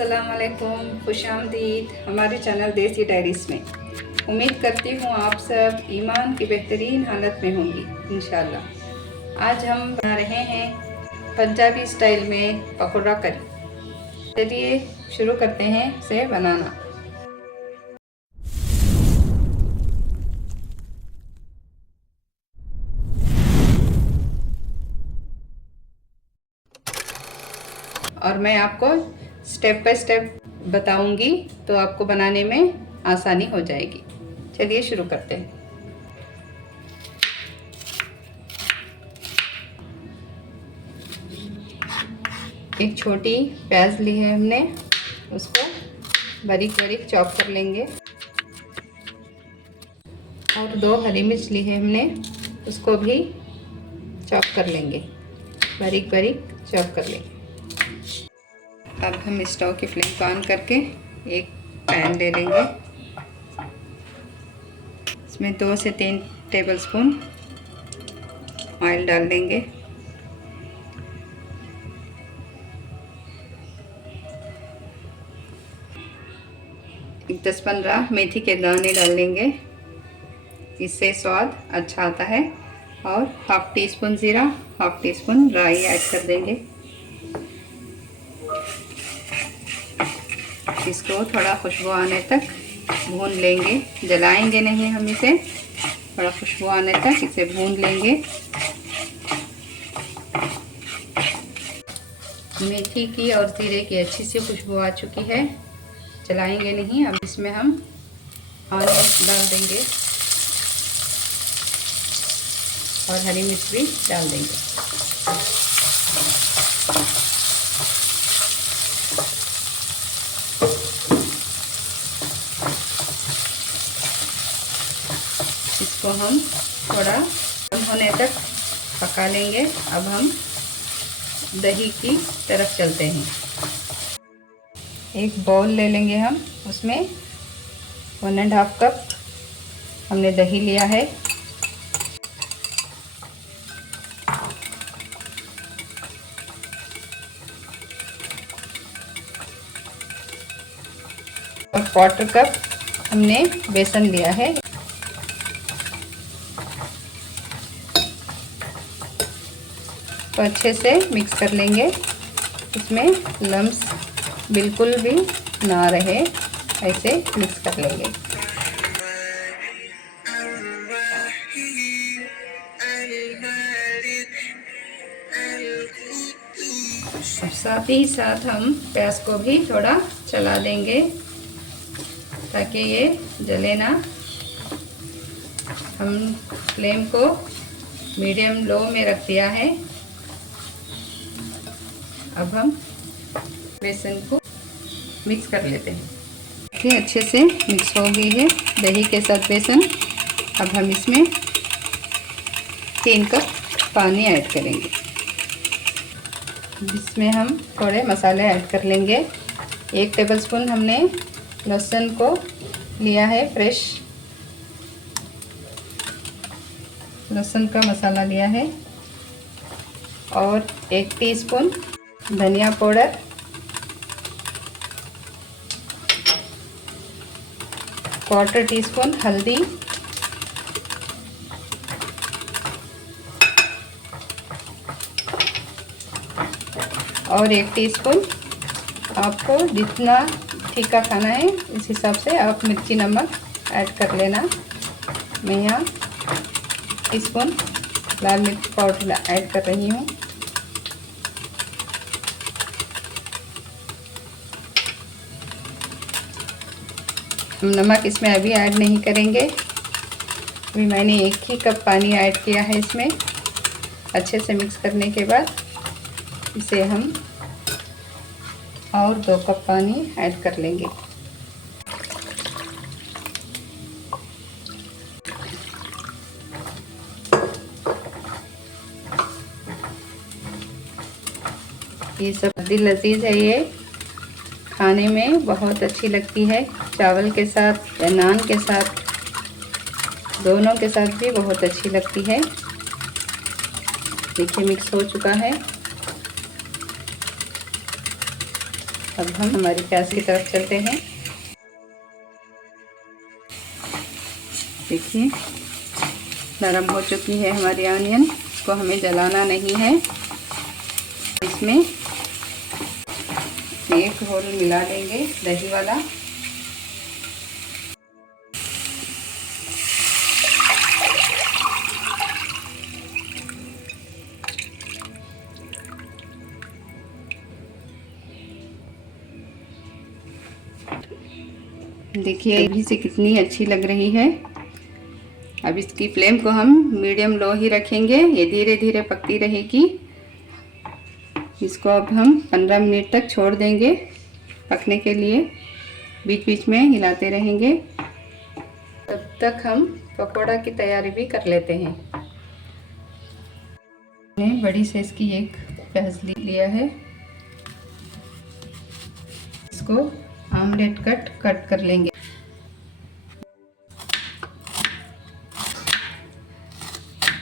अस्सलाम वालेकुम, खुशामदीद हमारे चैनल देसी डायरीज़ में। उम्मीद करती हूँ आप सब ईमान की बेहतरीन हालत में होंगी इंशाल्लाह। आज हम बना रहे हैं पंजाबी स्टाइल में पकौड़ा करी। चलिए शुरू करते हैं इसे बनाना। और मैं आपको स्टेप बाय स्टेप बताऊंगी तो आपको बनाने में आसानी हो जाएगी। चलिए शुरू करते हैं। एक छोटी प्याज ली है हमने, उसको बारीक बारीक चॉप कर लेंगे। और 2 हरी मिर्च ली है हमने, उसको भी चॉप कर लेंगे, बारीक बारीक चॉप कर लेंगे। अब हम स्टोव की फ्लेम को ऑन करके एक पैन ले लेंगे। इसमें 2 से 3 टेबलस्पून ऑयल डाल देंगे। एक 10-15 मेथी के दाने डाल लेंगे, इससे स्वाद अच्छा आता है। और हाफ टी स्पून ज़ीरा, हाफ टी स्पून राई ऐड कर देंगे। इसको थोड़ा खुशबू आने तक भून लेंगे, जलाएंगे नहीं हम इसे, थोड़ा खुशबू आने तक इसे भून लेंगे। मेथी की और जीरे की अच्छी सी खुशबू आ चुकी है, जलाएंगे नहीं। अब इसमें हम ऑनियन डाल देंगे और हरी मिर्च भी डाल देंगे। इसको हम थोड़ा गर्म होने तक पका लेंगे। अब हम दही की तरफ चलते हैं। एक बाउल ले लेंगे हम, उसमें 1.5 कप हमने दही लिया है। और 1/4 कप हमने बेसन लिया है। तो अच्छे से मिक्स कर लेंगे, इसमें लम्स बिल्कुल भी ना रहे, ऐसे मिक्स कर लेंगे। अब साथ ही साथ हम प्याज को भी थोड़ा चला देंगे ताकि ये जले ना। हम फ्लेम को मीडियम लो में रख दिया है। अब हम बेसन को मिक्स कर लेते हैं। ये अच्छे से मिक्स हो गई है दही के साथ बेसन। अब हम इसमें 3 कप पानी ऐड करेंगे। इसमें हम थोड़े मसाले ऐड कर लेंगे। 1 टेबलस्पून हमने लहसुन को लिया है, फ्रेश लहसुन का मसाला लिया है। और 1 टीस्पून धनिया पाउडर, 1/4 टीस्पून हल्दी, और 1 टीस्पून, आपको जितना तीखा खाना है इस हिसाब से आप मिर्ची नमक ऐड कर लेना। मैं यहाँ 1 टीस्पून लाल मिर्च पाउडर ऐड कर रही हूँ। हम नमक इसमें अभी ऐड नहीं करेंगे, अभी मैंने 1 ही कप पानी ऐड किया है इसमें। अच्छे से मिक्स करने के बाद इसे हम और 2 कप पानी ऐड कर लेंगे। ये सब्ज़ी लजीज है, ये खाने में बहुत अच्छी लगती है, चावल के साथ या नान के साथ, दोनों के साथ भी बहुत अच्छी लगती है। देखिए मिक्स हो चुका है। अब हम हमारी प्याज की तरफ चलते हैं। देखिए नरम हो चुकी है हमारी ऑनियन, इसको हमें जलाना नहीं है। इसमें एक घोल मिला लेंगे दही वाला। देखिए अभी से कितनी अच्छी लग रही है। अब इसकी फ्लेम को हम मीडियम लो ही रखेंगे, ये धीरे धीरे पकती रहेगी। इसको अब हम 15 मिनट तक छोड़ देंगे पकने के लिए, बीच बीच में हिलाते रहेंगे। तब तक हम पकोड़ा की तैयारी भी कर लेते हैं। मैंने बड़ी साइज की एक प्याज लिया है, इसको आमलेट कट कर लेंगे।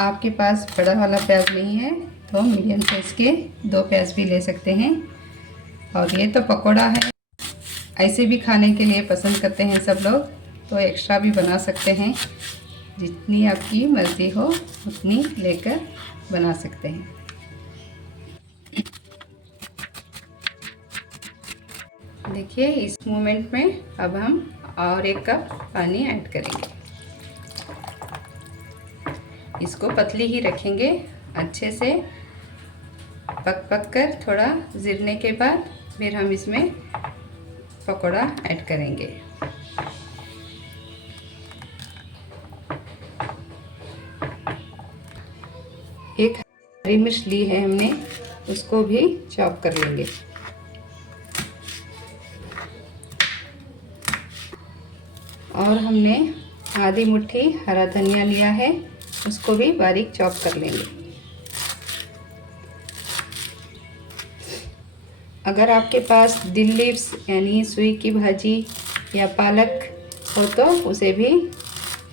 आपके पास बड़ा वाला प्याज नहीं है तो मीडियम साइज के 2 प्याज भी ले सकते हैं। और ये तो पकोड़ा है, ऐसे भी खाने के लिए पसंद करते हैं सब लोग, तो एक्स्ट्रा भी बना सकते हैं। जितनी आपकी मर्ज़ी हो उतनी लेकर बना सकते हैं। देखिए इस मोमेंट में अब हम और 1 कप पानी ऐड करेंगे। इसको पतली ही रखेंगे, अच्छे से पक कर थोड़ा गिरने के बाद फिर हम इसमें पकोड़ा ऐड करेंगे। एक हरी मिर्च ली है हमने, उसको भी चॉप कर लेंगे। और हमने आधी मुट्ठी हरा धनिया लिया है, उसको भी बारीक चॉप कर लेंगे। अगर आपके पास दिल लीव्स यानी सुई की भाजी या पालक हो तो उसे भी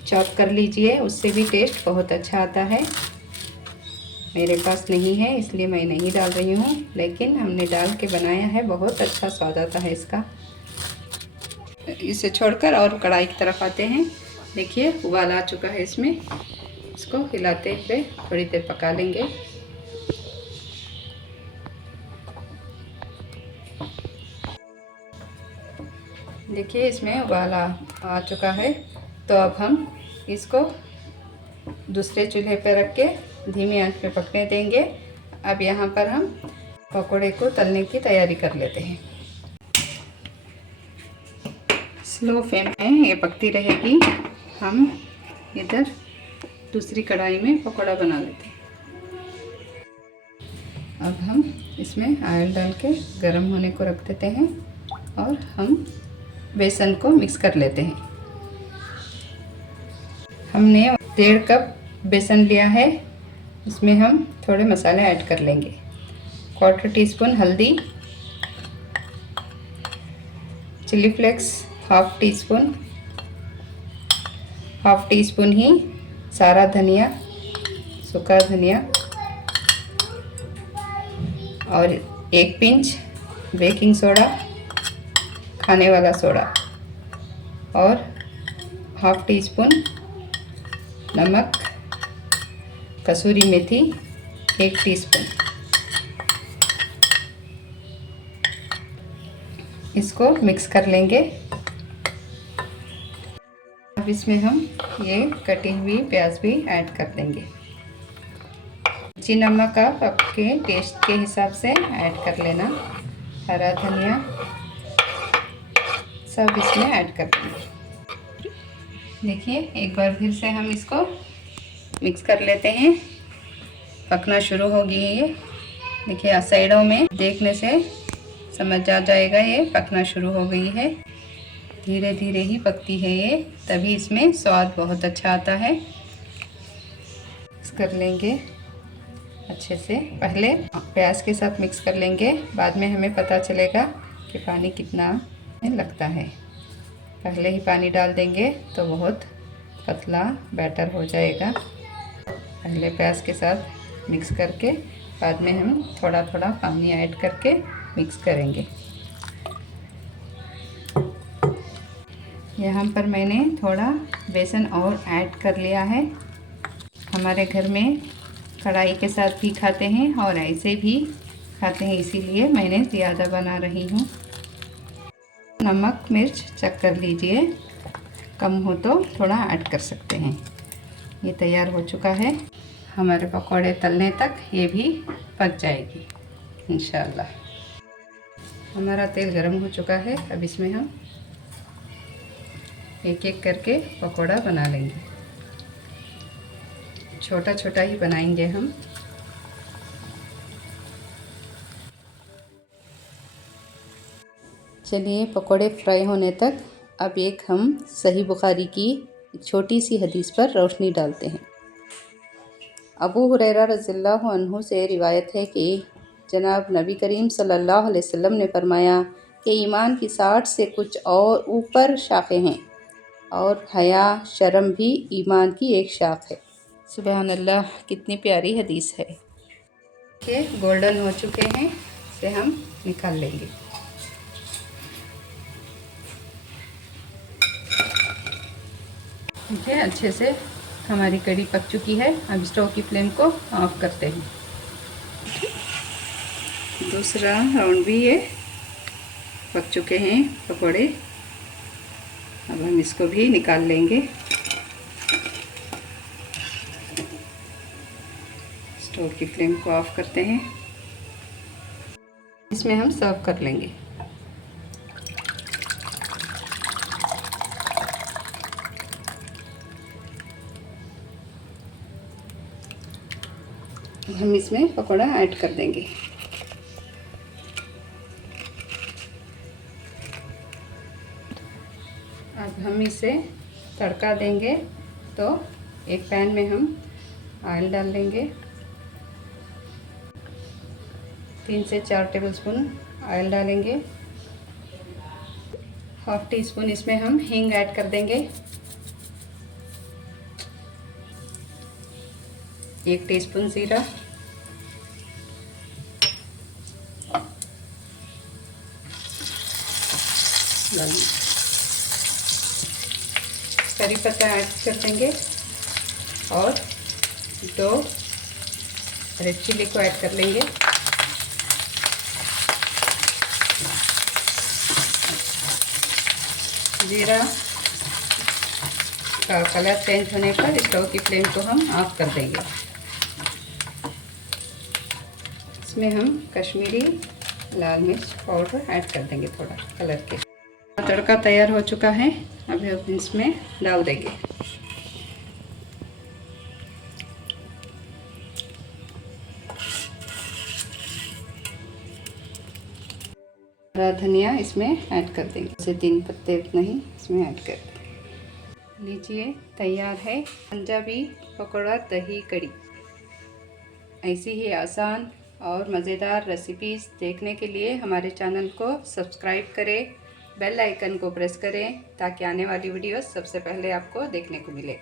चॉप कर लीजिए, उससे भी टेस्ट बहुत अच्छा आता है। मेरे पास नहीं है इसलिए मैं नहीं डाल रही हूँ, लेकिन हमने डाल के बनाया है, बहुत अच्छा स्वाद आता है इसका। इसे छोड़कर और कढ़ाई की तरफ आते हैं। देखिए उबाल आ चुका है इसमें, इसको हिलाते हुए थोड़ी देर पका लेंगे। देखिए इसमें उबाल आ चुका है, तो अब हम इसको दूसरे चूल्हे पर रख के धीमी आंच पे पकने देंगे। अब यहाँ पर हम पकोड़े को तलने की तैयारी कर लेते हैं। स्लो फ्लेम में ये पकती रहेगी। हम इधर दूसरी कढ़ाई में पकोड़ा बना लेते हैं। अब हम इसमें ऑयल डाल के गर्म होने को रख देते हैं और हम बेसन को मिक्स कर लेते हैं। हमने 1.5 कप बेसन लिया है, उसमें हम थोड़े मसाले ऐड कर लेंगे। 1/4 टीस्पून हल्दी, चिली फ्लेक्स 1/2 टीस्पून, 1/2 टीस्पून ही सारा धनिया, सूखा धनिया, और 1 पिंच बेकिंग सोडा, खाने वाला सोडा, और 1/2 टीस्पून नमक, कसूरी मेथी 1 टीस्पून। इसको मिक्स कर लेंगे। अब इसमें हम ये कटी हुई प्याज भी ऐड कर देंगे। मिर्ची नमक आप आपके टेस्ट के हिसाब से ऐड कर लेना। हरा धनिया सब इसमें ऐड कर देंगे। देखिए एक बार फिर से हम इसको मिक्स कर लेते हैं। पकना शुरू हो गई है ये। देखिए साइडों में देखने से समझ आ जाएगा ये पकना शुरू हो गई है। धीरे धीरे ही पकती है ये, तभी इसमें स्वाद बहुत अच्छा आता है। मिक्स कर लेंगे अच्छे से। पहले प्याज के साथ मिक्स कर लेंगे, बाद में हमें पता चलेगा कि पानी कितना लगता है। पहले ही पानी डाल देंगे तो बहुत पतला बैटर हो जाएगा। पहले प्याज के साथ मिक्स करके बाद में हम थोड़ा थोड़ा पानी ऐड करके मिक्स करेंगे। यहाँ पर मैंने थोड़ा बेसन और ऐड कर लिया है। हमारे घर में कढ़ाई के साथ भी खाते हैं और ऐसे भी खाते हैं, इसीलिए मैंने ज़्यादा बना रही हूँ। नमक मिर्च चेक कर लीजिए, कम हो तो थोड़ा ऐड कर सकते हैं। ये तैयार हो चुका है। हमारे पकौड़े तलने तक ये भी पक जाएगी इंशाल्लाह। हमारा तेल गरम हो चुका है। अब इसमें हम एक एक करके पकौड़ा बना लेंगे। छोटा छोटा ही बनाएंगे हम। चलिए पकौड़े फ्राई होने तक अब एक हम सही बुखारी की छोटी सी हदीस पर रोशनी डालते हैं। अबू हुरैरा रज़ियल्लाहु अन्हु से रिवायत है कि जनाब नबी करीम सल्लल्लाहु अलैहि वसल्लम ने फरमाया कि ईमान की 60 से कुछ और ऊपर शाखें हैं और हया शर्म भी ईमान की एक शाख है। सुबहान अल्लाह, कितनी प्यारी हदीस है। के गोल्डन हो चुके हैं, इसे हम निकाल लेंगे। ठीक है, अच्छे से हमारी कढ़ी पक चुकी है। अब स्टोव की फ्लेम को ऑफ करते हैं। दूसरा राउंड भी ये पक चुके हैं पकौड़े। अब हम इसको भी निकाल लेंगे। स्टोव की फ्लेम को ऑफ करते हैं। इसमें हम सर्व कर लेंगे। हम इसमें पकौड़ा ऐड कर देंगे। अब हम इसे तड़का देंगे, तो एक पैन में हम ऑयल डाल लेंगे। 3 से 4 टेबलस्पून ऑयल डालेंगे। हाफ टी स्पून इसमें हम हींग ऐड कर देंगे। 1 टीस्पून ज़ीरा, करी पत्ता ऐड कर देंगे और 2 रेड चिली को ऐड कर लेंगे। जीरा का कलर चेंज होने पर स्टोव की फ्लेम को हम ऑफ कर देंगे। इसमें हम कश्मीरी लाल मिर्च पाउडर ऐड कर देंगे थोड़ा कलर के। तड़का तैयार हो चुका है। अभी हम इसमें डाल देंगे। हरा धनिया इसमें ऐड कर देंगे। जैसे 3 पत्ते उतना ही इसमें ऐड कर देंगे। लीजिए तैयार है पंजाबी पकौड़ा दही कड़ी। ऐसी ही आसान और मज़ेदार रेसिपीज़ देखने के लिए हमारे चैनल को सब्सक्राइब करें, बेल आइकन को प्रेस करें ताकि आने वाली वीडियो सबसे पहले आपको देखने को मिले।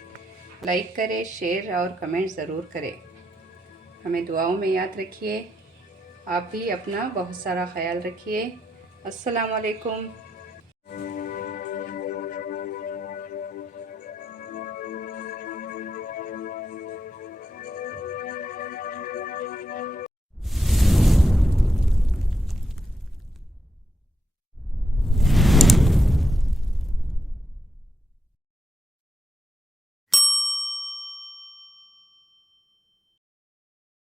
लाइक करें, शेयर और कमेंट ज़रूर करें। हमें दुआओं में याद रखिए। आप भी अपना बहुत सारा ख्याल रखिए। अस्सलाम वालेकुम।